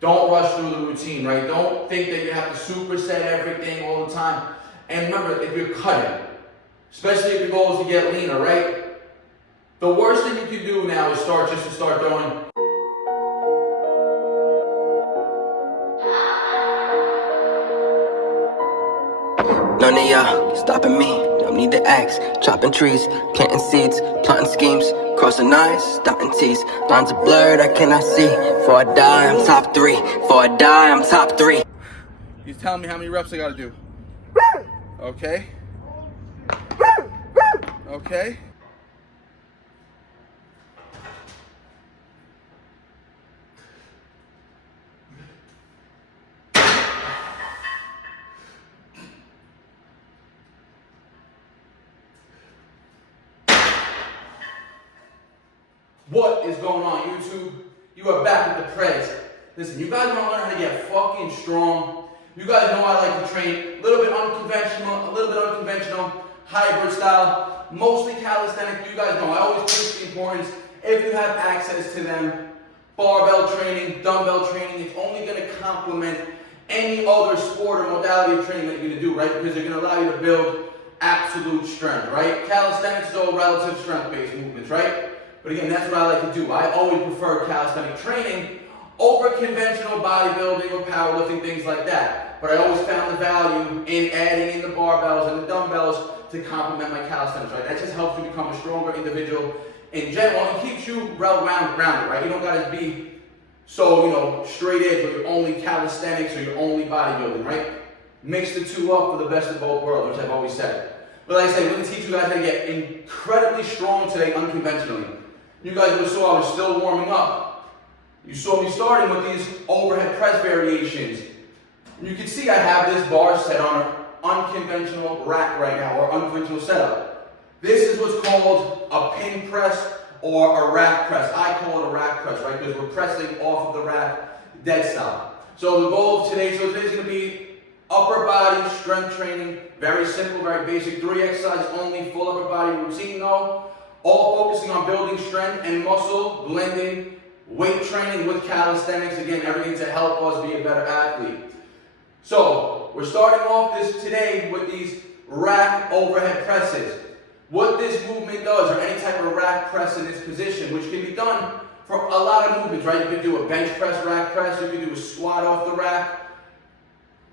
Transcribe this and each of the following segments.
Don't rush through the routine, right? Don't think that you have to superset everything all the time. And remember, if you're cutting, especially if your goal is to get leaner, right? The worst thing you can do now is start throwing. None of y'all stopping me, don't need the axe. Chopping trees, planting seeds, plotting schemes, crossing lines, dotting T's. Lines are blurred, I cannot see. Before I die, I'm top 3. Before I die, I'm top 3. He's telling me how many reps I gotta do. Okay? Okay? What is going on, YouTube? You are back with the Prez. Listen, you guys want to learn how to get fucking strong. You guys know I like to train a little bit unconventional, hybrid style, mostly calisthenic. You guys know I always push the importance, if you have access to them, barbell training, dumbbell training. It's only going to complement any other sport or modality of training that you're going to do, right? Because they're going to allow you to build absolute strength, right? Calisthenics is all relative strength-based movements, right? But again, that's what I like to do. I always prefer calisthenic training over conventional bodybuilding or powerlifting, things like that. But I always found the value in adding in the barbells and the dumbbells to complement my calisthenics, right? That just helps you become a stronger individual in general and keeps you well-rounded, right? You don't gotta be so, straight edge where you're only calisthenics or you're only bodybuilding, right? Mix the two up for the best of both worlds, which I've always said. But like I said, we're gonna teach you guys how to get incredibly strong today unconventionally. You guys would have saw I was still warming up. You saw me starting with these overhead press variations. You can see I have this bar set on an unconventional rack right now, or unconventional setup. This is what's called a pin press or a rack press. I call it a rack press, right? Because we're pressing off of the rack dead style. So the goal of today's going to be upper body strength training. Very simple, very basic. 3 exercises only, full upper body routine though. All focusing on building strength and muscle, blending weight training with calisthenics. Again, everything to help us be a better athlete. So, we're starting off today with these rack overhead presses. What this movement does, or any type of rack press in this position, which can be done for a lot of movements, right? You can do a bench press, rack press, you can do a squat off the rack,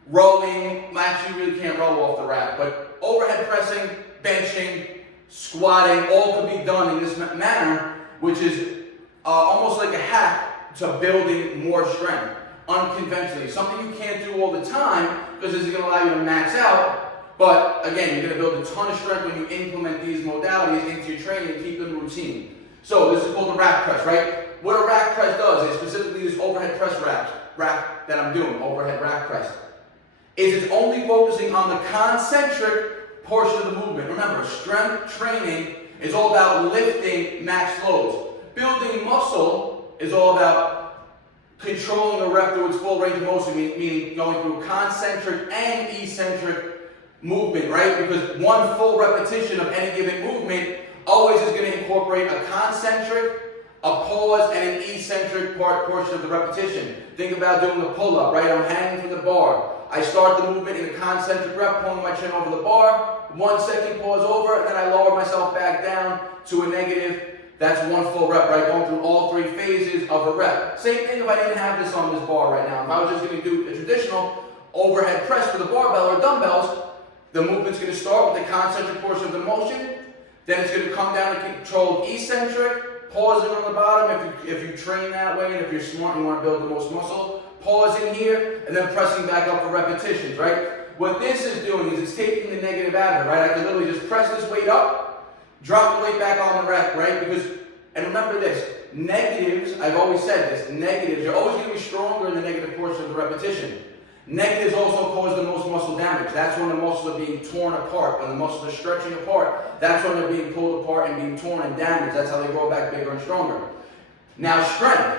rowing, actually you really can't row off the rack, but overhead pressing, benching, squatting, all can be done in this manner, which is almost like a hack to building more strength, unconventionally. Something you can't do all the time, because this is going to allow you to max out, but again, you're going to build a ton of strength when you implement these modalities into your training and keep them routine. So this is called the rack press, right? What a rack press does is specifically this overhead press rack that I'm doing, overhead rack press, is it's only focusing on the concentric portion of the movement. Remember, strength training is all about lifting max loads. Building muscle is all about controlling a rep through its full range of motion, meaning going through concentric and eccentric movement, right? Because one full repetition of any given movement always is going to incorporate a concentric, a pause, and an eccentric portion of the repetition. Think about doing a pull-up, right? I'm hanging from the bar. I start the movement in a concentric rep, pulling my chin over the bar, 1 second pause over, and then I lower myself back down to a negative. That's 1 full rep, right? Going through all 3 phases of a rep. Same thing if I didn't have this on this bar right now. If I was just going to do a traditional overhead press with a barbell or dumbbells, the movement's going to start with the concentric portion of the motion, then it's going to come down to controlled eccentric, pausing on the bottom if you train that way, and if you're smart and you want to build the most muscle, pausing here, and then pressing back up for repetitions, right? What this is doing is it's taking the negative out of it, right? I can literally just press this weight up, drop the weight back on the rack, right? And remember this, negatives, I've always said this, negatives, you're always going to be stronger in the negative portion of the repetition. Negatives also cause the most muscle damage. That's when the muscles are being torn apart. When the muscles are stretching apart, that's when they're being pulled apart and being torn and damaged. That's how they grow back bigger and stronger. Now, strength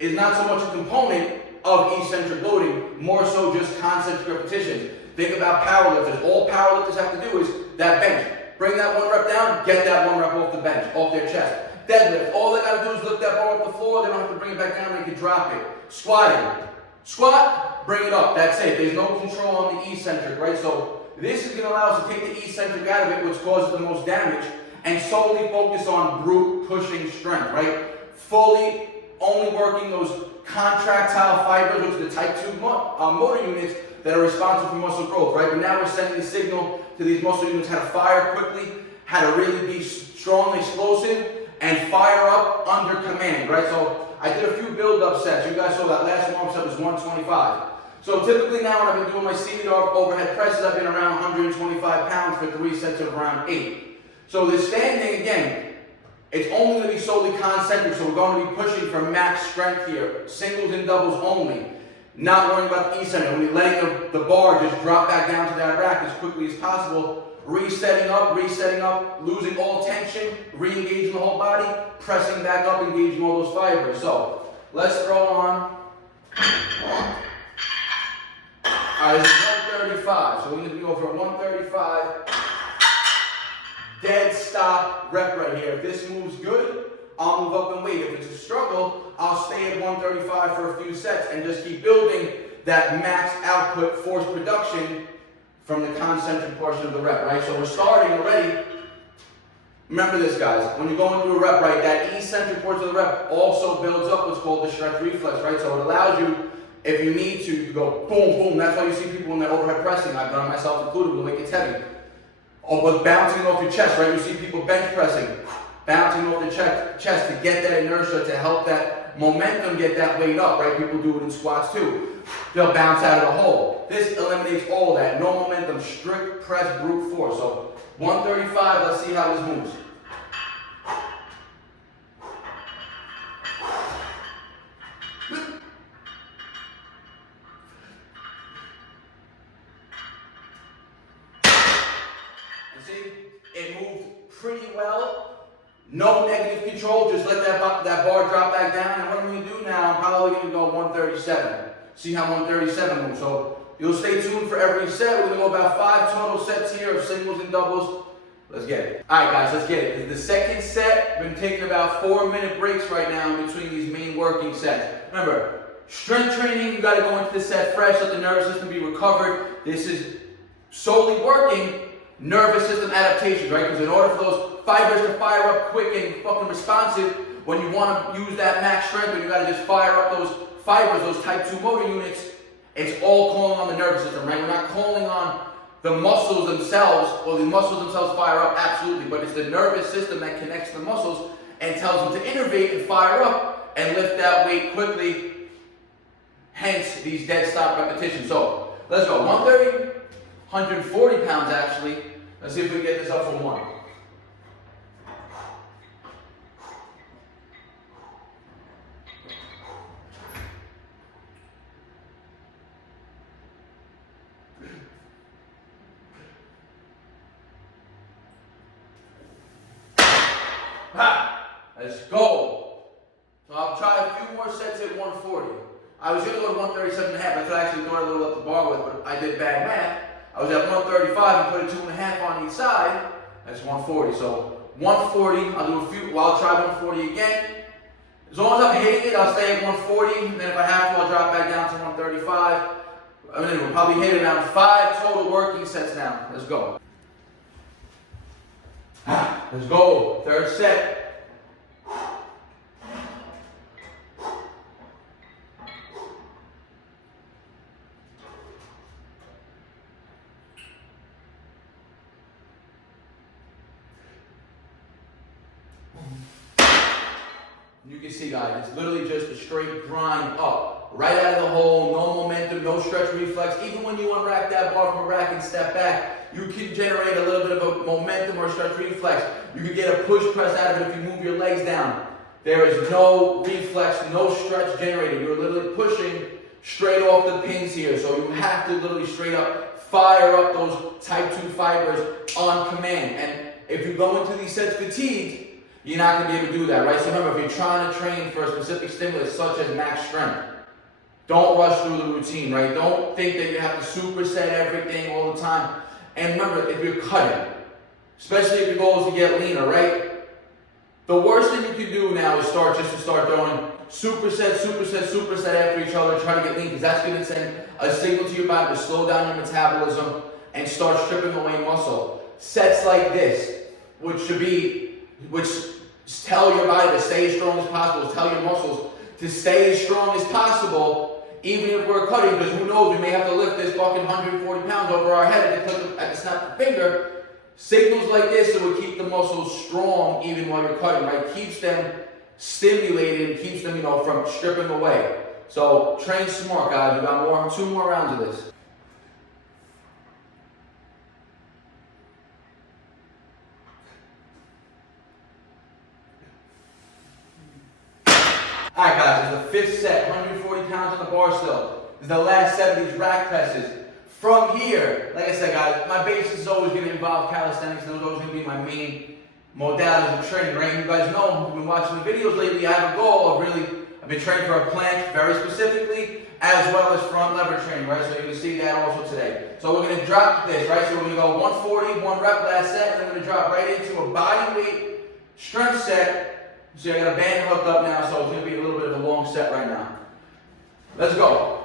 is not so much a component of eccentric loading, more so just concentric repetitions. Think about powerlifters. All powerlifters have to do is that bench. Bring that 1 rep down, get that 1 rep off the bench, off their chest. Deadlift. All they got to do is lift that bar off the floor. They don't have to bring it back down, they can drop it. Squatting. Squat, bring it up. That's it. There's no control on the eccentric, right? So this is going to allow us to take the eccentric out of it, which causes the most damage, and solely focus on brute pushing strength, right? Fully only working those contractile fibers, which are the type 2 motor units that are responsible for muscle growth, right? But now we're sending the signal to these muscle units how to fire quickly, how to really be strong and explosive, and fire up under command, right? So I did a few build-up sets. You guys saw that last warm-up set was 125. So typically now when I've been doing my seated overhead presses, I've been around 125 pounds for 3 sets of around 8. So the standing, again, it's only going to be solely concentric, so we're going to be pushing for max strength here. Singles and doubles only. Not worrying about the eccentric. When you're letting the bar just drop back down to that rack as quickly as possible. Resetting up, losing all tension, re-engaging the whole body, pressing back up, engaging all those fibers. So, let's throw on. Alright, this is 135. So we're going to go for 135. Dead stop rep right here. If this moves good, I'll move up and wait. If it's a struggle, I'll stay at 135 for a few sets and just keep building that max output force production from the concentric portion of the rep, right? So we're starting already. Remember this, guys. When you're going through a rep, right, that eccentric portion of the rep also builds up what's called the stretch reflex, right? So it allows you, if you need to, you go boom, boom. That's why you see people when they're overhead pressing. I've done myself included when it gets heavy. Oh, but bouncing off your chest, right? You see people bench pressing, bouncing off the chest to get that inertia, to help that momentum get that weight up, right? People do it in squats too. They'll bounce out of the hole. This eliminates all that. No momentum, strict press, brute force. So 135, let's see how this moves. You see, it moved pretty well. No negative control, just let that bar drop back down. And what I'm going to do now, I'm probably going to go 137. See how 137 moves. So you'll stay tuned for every set. We're going to go about 5 total sets here of singles and doubles. Let's get it. All right, guys, let's get it. The second set, been taking about 4-minute breaks right now in between these main working sets. Remember, strength training, you got to go into the set fresh, let the nervous system be recovered. This is solely working nervous system adaptations, right? Because in order for those fibers to fire up quick and fucking responsive, when you want to use that max strength, when you got to just fire up those fibers, those type 2 motor units, it's all calling on the nervous system, right? We're not calling on the muscles themselves, or the muscles themselves fire up, absolutely, but it's the nervous system that connects the muscles and tells them to innervate and fire up and lift that weight quickly, hence these dead stop repetitions. So, let's go, 130, 140 pounds actually. Let's see if we can get this up for 1. Let's go. So I'll try a few more sets at 140. I was going to go to 137.5. That's what I actually thought I loaded up the bar with, but I did bad math. I was at 135 and put a 2.5 on each side. That's 140. So 140, I'll do a few, well, I'll try 140 again. As long as I'm hitting it, I'll stay at 140. And then if I have to, I'll drop back down to 135. I mean, we'll probably hit around 5 total working sets now. Let's go. Let's go. Third set. You can see, guys, it's literally just a straight grind up. Right out of the hole, no momentum, no stretch reflex. Even when you unrack that bar from a rack and step back, you can generate a little bit of a momentum or stretch reflex. You can get a push press out of it if you move your legs down. There is no reflex, no stretch generated. You're literally pushing straight off the pins here. So you have to literally straight up fire up those type 2 fibers on command. And if you go into these sets fatigued, you're not going to be able to do that, right? So remember, if you're trying to train for a specific stimulus such as max strength, don't rush through the routine, right? Don't think that you have to superset everything all the time. And remember, if you're cutting, especially if your goal is to get leaner, right? The worst thing you can do now is start throwing superset, superset, superset after each other, try to get lean, because that's going to send a signal to your body to slow down your metabolism and start stripping away muscle. Sets like this, which tell your body to stay as strong as possible, tell your muscles to stay as strong as possible, even if we're cutting, because who knows, we may have to lift this fucking 140 pounds over our head at the snap of the finger. Signals like this that would keep the muscles strong even while you're cutting, right? Keeps them stimulated, keeps them, from stripping away. So train smart, guys. We got 2 more rounds of this. Alright guys, this is the 5th set, 140 pounds on the bar still. This is the last set of these rack presses. From here, like I said guys, my basis is always going to involve calisthenics, and it's always going to be my main modalities of training, right? You guys know, who've been watching the videos lately, I have a goal of I've been training for a planche very specifically, as well as front lever training, right? So you can see that also today. So we're going to drop this, right? So we're going to go 140, 1 rep last set, and then we're going to drop right into a body weight strength set. So I got a band hooked up now, so it's going to be a little bit of a long set right now. Let's go.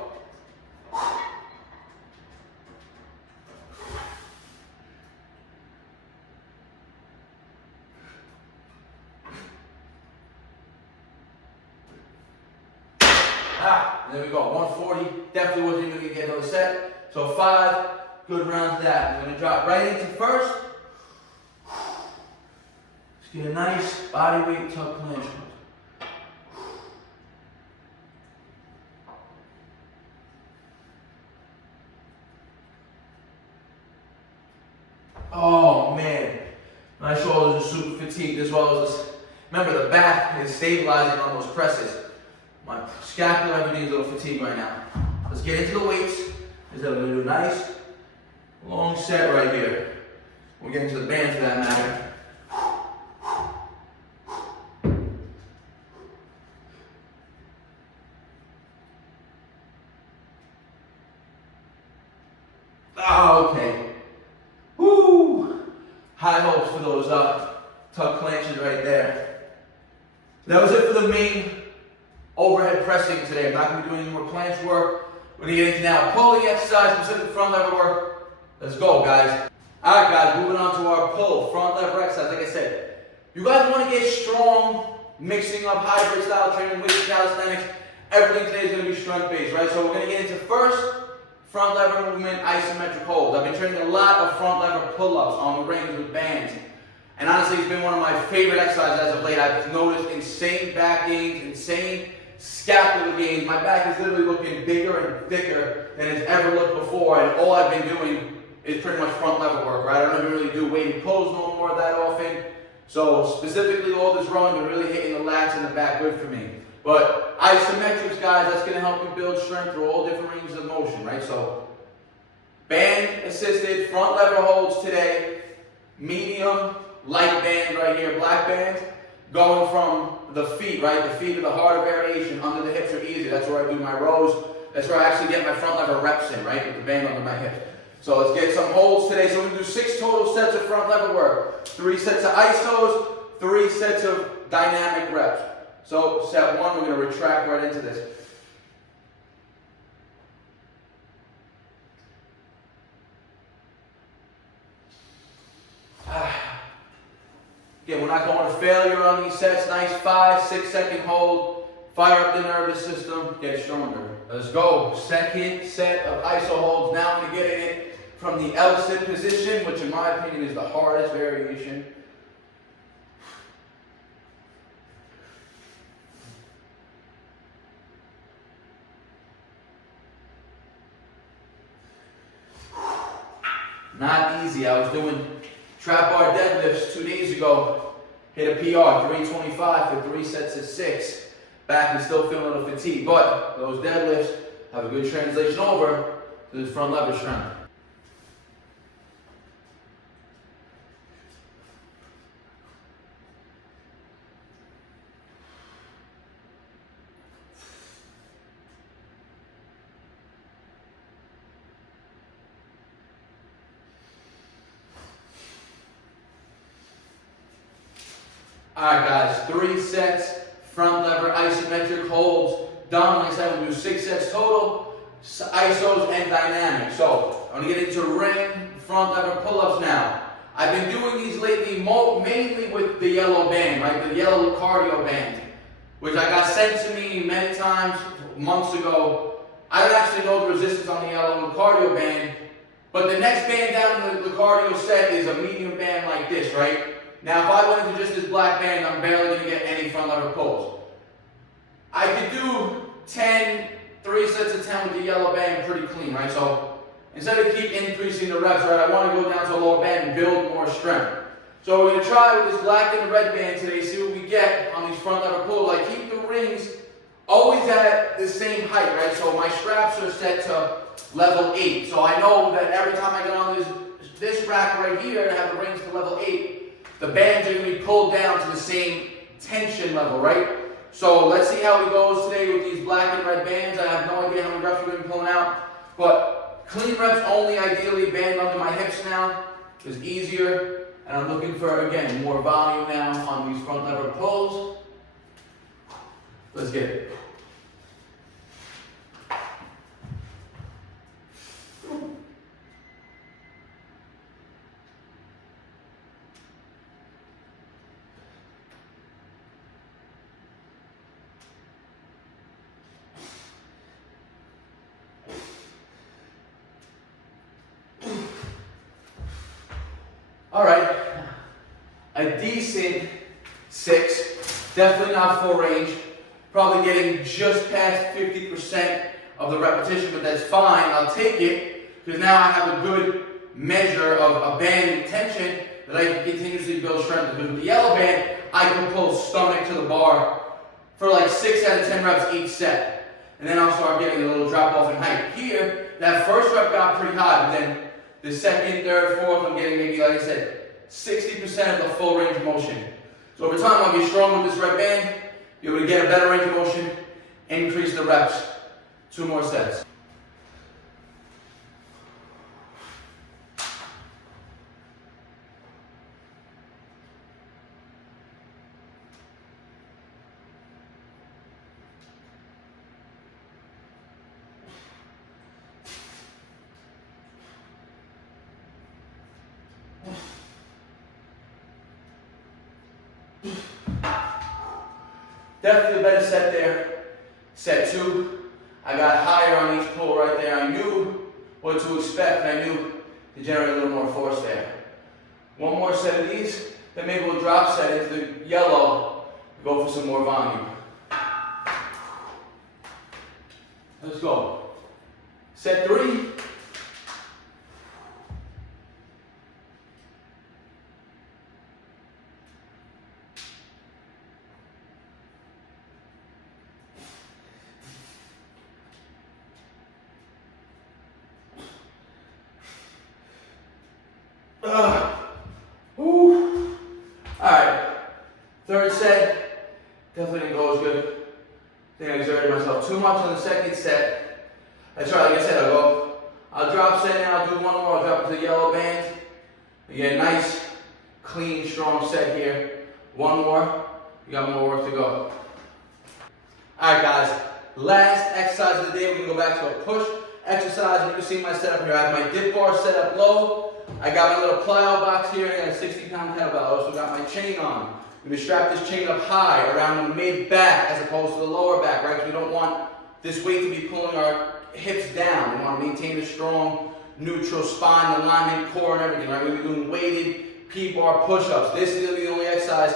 There we go, 140, definitely wasn't even going to get another set. So 5 good rounds of that. We're going to drop right into first. Just get a nice body weight tuck planche. Oh man, my shoulders are super fatigued as well as this. Remember, the back is stabilizing on those presses. My scapula, everything's a little fatigued right now. Let's get into the weights. We're going to do a nice long set right here. We'll get into the band for that matter. Oh, okay. Woo! High hopes for those tuck planches right there. That was it for the main overhead pressing today. I'm not going to be doing any more planche work. We're going to get into now pulling exercise, specific front lever work. Let's go, guys. Alright, guys, moving on to our pull, front lever exercise. Like I said, you guys want to get strong, mixing up hybrid style training with calisthenics. Everything today is going to be strength based, right? So we're going to get into first front lever movement, isometric holds. I've been training a lot of front lever pull-ups on the rings with bands. And honestly, it's been one of my favorite exercises as of late. I've noticed insane back gains, insane scapular gains. My back is literally looking bigger and thicker than it's ever looked before, and all I've been doing is pretty much front lever work, right? I don't even really do weighted pulls no more that often. So specifically all this rowing, we're really hitting the lats and the back good for me. But isometrics, guys, that's gonna help you build strength through all different ranges of motion, right? So band assisted front lever holds today, medium, light band right here, black band, going from the feet, right? The feet are the harder variation, under the hips are easier. That's where I do my rows. That's where I actually get my front lever reps in, right? With the band under my hips. So let's get some holds today. So we're gonna do 6 total sets of front lever work. 3 sets of isos, 3 sets of dynamic reps. So set 1, we're gonna retract right into this. Again, we're not going to failure on these sets. Nice 5-6 second hold. Fire up the nervous system. Get stronger. Let's go. Second set of iso holds. Now I'm going to get in it from the L-sit position, which in my opinion is the hardest variation. Not easy. I was doing trap bar deadlifts 2 days ago. Hit a PR, 325 for 3 sets of 6. Back is still feeling a little fatigued, but those deadlifts have a good translation over to the front lever strength. Alright guys, 3 sets, front lever isometric holds done. Like I said, we'll do 6 sets total, isos and dynamic. So I'm gonna get into ring front lever pull-ups now. I've been doing these lately mainly with the yellow band, right? The yellow cardio band, which I got sent to me many times months ago. I don't actually know the resistance on the yellow cardio band, but the next band down the cardio set is a medium band like this, right? Now, if I went into just this black band, I'm barely going to get any front lever pulls. I could do 3 sets of 10 with the yellow band pretty clean, right? So instead of keep increasing the reps, right, I want to go down to a lower band and build more strength. So we're going to try with this black and the red band today, see what we get on these front lever pulls. I keep the rings always at the same height, right? So my straps are set to level 8. So I know that every time I get on this rack right here, I have the rings to level 8. The bands are going to be pulled down to the same tension level, right? So let's see how it goes today with these black and red bands. I have no idea how many reps we're going to be pulling out, but clean reps only, ideally band under my hips now is easier. And I'm looking for, again, more volume now on these front lever pulls. Let's get it. All right, a decent 6, definitely not full range, probably getting just past 50% of the repetition, but that's fine, I'll take it, because now I have a good measure of a band tension that I can continuously build strength. Because with the yellow band, I can pull stomach to the bar for like 6 out of 10 reps each set, and then I'll start getting a little drop off in height. Here, that first rep got pretty high, but then the second, third, fourth, I'm getting maybe, like I said, 60% of the full range of motion. So over time, I'll get strong with this red band, be able to get a better range of motion, increase the reps. 2 more sets. Definitely a better set there. Set 2. I got higher on each pull right there. I knew what to expect. I knew to generate a little more force there. 1 more set of these. Then maybe we'll drop set into the yellow. Go for some more volume. Let's go. Set 3. Alright, 3rd set, definitely didn't go as good. I think I exerted myself too much on the 2nd set. That's right, like I said, I'll drop set now, I'll do 1 more, I'll drop it to the yellow band. Again, nice, clean, strong set here. 1 more, we got more work to go. Alright guys, last exercise of the day, we're going to go back to a push exercise. And you can see my setup here. I have my dip bar set up low. I got my little plyo box here. I got a 60-pound kettlebell. I also got my chain on. I'm going to strap this chain up high around the mid-back as opposed to the lower back, right? Because we don't want this weight to be pulling our hips down. We want to maintain a strong, neutral spine, alignment, core, and everything, right? We're doing weighted P-bar push-ups. This is going to be the only exercise,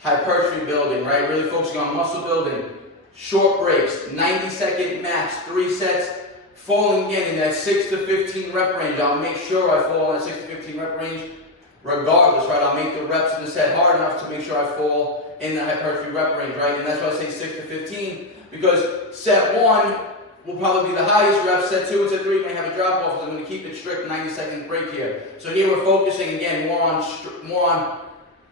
hypertrophy building, right? Really focusing on muscle building. Short breaks, 90-second max, 3 sets. Falling again in that 6 to 15 rep range. I'll make sure I fall in a 6 to 15 rep range regardless, right? I'll make the reps in the set hard enough to make sure I fall in the hypertrophy rep range, right? And that's why I say 6 to 15, because set 1 will probably be the highest rep. Set 2 and set 3 may have a drop off, so I'm going to keep it strict 90-second break here. So here we're focusing again more on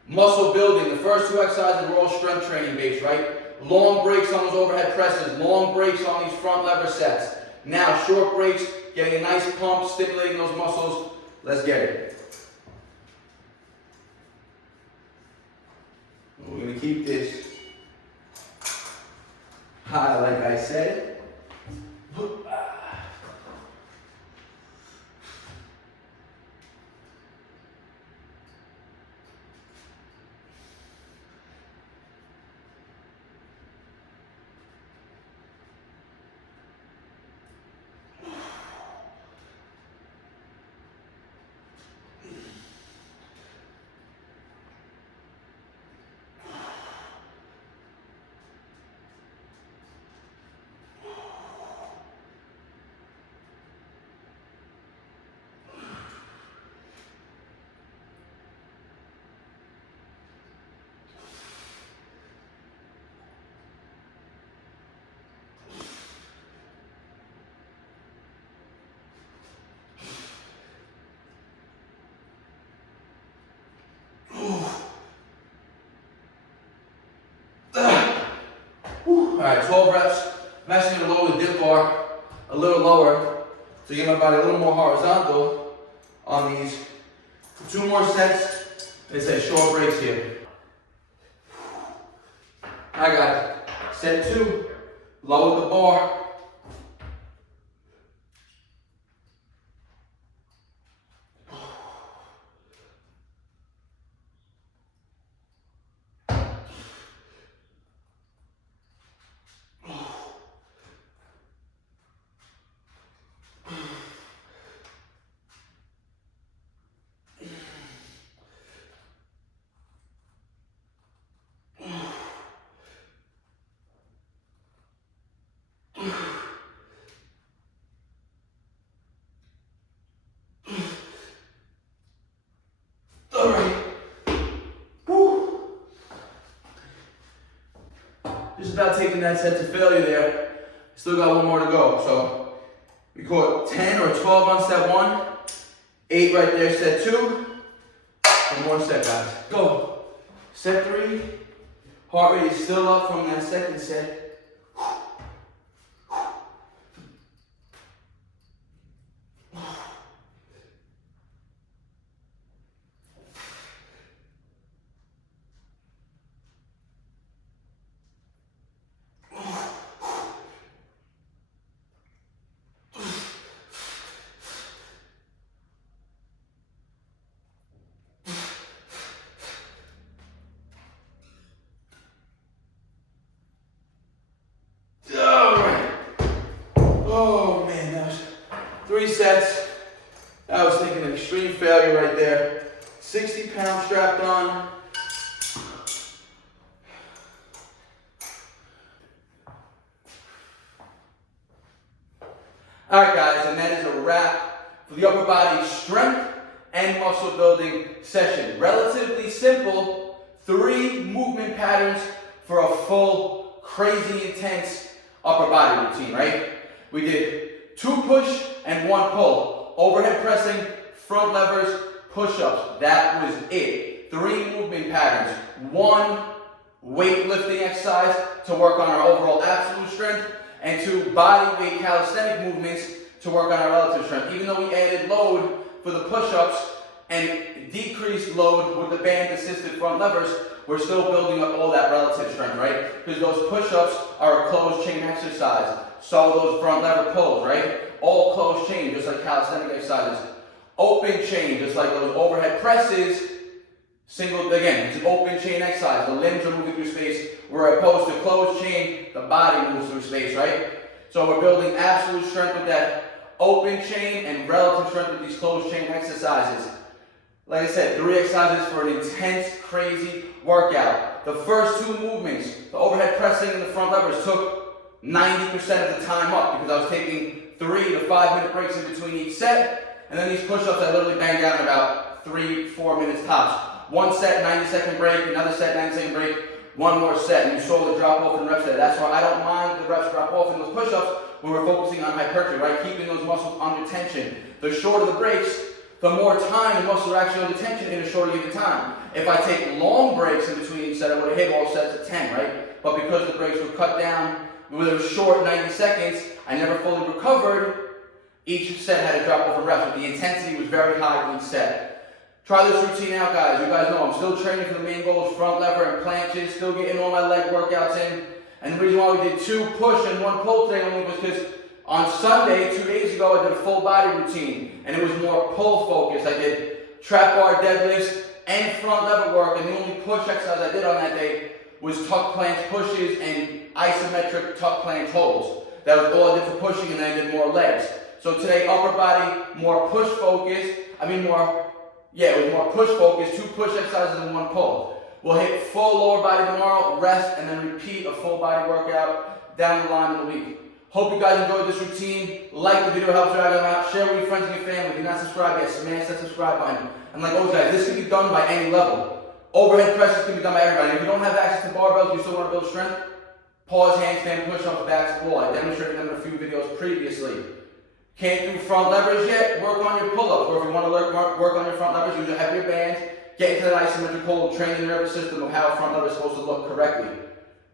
muscle building. The first 2 exercises were all strength training based, right? Long breaks on those overhead presses, long breaks on these front lever sets. Now, short breaks, getting a nice pump, stimulating those muscles. Let's get it. We're going to keep this high, like I said. Alright, 12 reps. I'm actually going to lower the dip bar a little lower to get my body a little more horizontal on these. 2 more sets. It's a short breaks here. I got it. Set 2. Lower the bar. Just about taking that set to failure there. Still got 1 more to go. So we caught 10 or 12 on set 1, 8 right there, set 2. 1 more set, guys. Go. Set 3. Heart rate is still up from that second set. Oh man, that was 3 sets. I was thinking an extreme failure right there. 60 pounds strapped on. Alright guys, and that is a wrap for the upper body strength and muscle building session. Relatively simple, 3 movement patterns for a full, crazy intense upper body routine, right? We did 2 push and 1 pull. Overhead pressing, front levers, push-ups. That was it. 3 movement patterns. 1 weightlifting exercise to work on our overall absolute strength, and 2 body weight calisthenic movements to work on our relative strength. Even though we added load for the push-ups and decreased load with the band-assisted front levers, we're still building up all that relative strength, right? Because those push-ups are a closed chain exercise. So those front lever pulls, right? All closed chain, just like calisthenic exercises. Open chain, just like those overhead presses. Single, again, it's an open chain exercise. The limbs are moving through space, where opposed to closed chain, the body moves through space, right? So we're building absolute strength with that open chain and relative strength with these closed chain exercises. Like I said, 3 exercises for an intense, crazy workout. The first 2 movements, the overhead pressing and the front levers, took 90% of the time up because I was taking 3 to 5 minute breaks in between each set. And then these push-ups I literally banged out in about 3-4 minutes tops. 1 set, 90-second break, another set, 90-second break, 1 more set. And you saw the drop off in reps there. That's why I don't mind the reps drop off in those push-ups when we're focusing on hypertrophy, right? Keeping those muscles under tension. The shorter the breaks, the more time the muscles are actually under tension in a shorter given time. If I take long breaks in between each set, I would have hit all sets at 10, right? But because the breaks were cut down, with a short 90 seconds, I never fully recovered. Each set had a drop off in reps, but the intensity was very high in each set. Try this routine out, guys. You guys know I'm still training for the main goals, front lever and planches, still getting all my leg workouts in. And the reason why we did 2 push and 1 pull today only was because on Sunday, 2 days ago, I did a full body routine, and it was more pull focused. I did trap bar deadlifts and front lever work, and the only push exercise I did on that day was tuck planche pushes and isometric tuck planche holds. That was all I did for pushing, and then I did more legs. So today, upper body, more push focused. It was more push focused, 2 push exercises and 1 pull. We'll hit full lower body tomorrow, rest, and then repeat a full body workout down the line in the week. Hope you guys enjoyed this routine. Like the video, helps drag them out. Share with your friends and your family. If you're not subscribed yet, smash that subscribe button. And like always, guys, this can be done by any level. Overhead presses can be done by everybody. If you don't have access to barbells, you still want to build strength, pause, handstand, push-ups, back to wall. I demonstrated them in a few videos previously. Can't do front levers yet? Work on your pull-ups. Or if you want to work on your front levers, use a heavier band. Get into that isometric hold, train the nervous system of how a front lever is supposed to look correctly.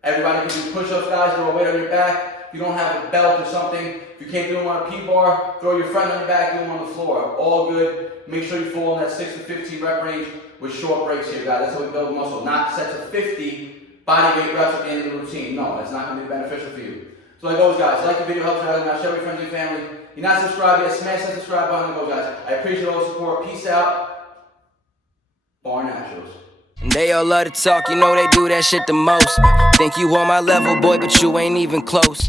Everybody can do push-ups, guys, throw a weight on your back. If you don't have a belt or something, if you can't do them on a P-bar, throw your friend on your back, do them on the floor. All good. Make sure you fall in that 6 to 15 rep range with short breaks here, guys. That's how we build muscle. Not sets of 50 body weight reps at the end of the routine. No, that's not going to be beneficial for you. So like always, guys, like the video, helps out. Now share with your friends and your family. If you're not subscribed yet, smash that subscribe button. Like always, guys, I appreciate all the support. Peace out. Barnaturals. They all love to talk, you know they do that shit the most. Think you on my level, boy, but you ain't even close.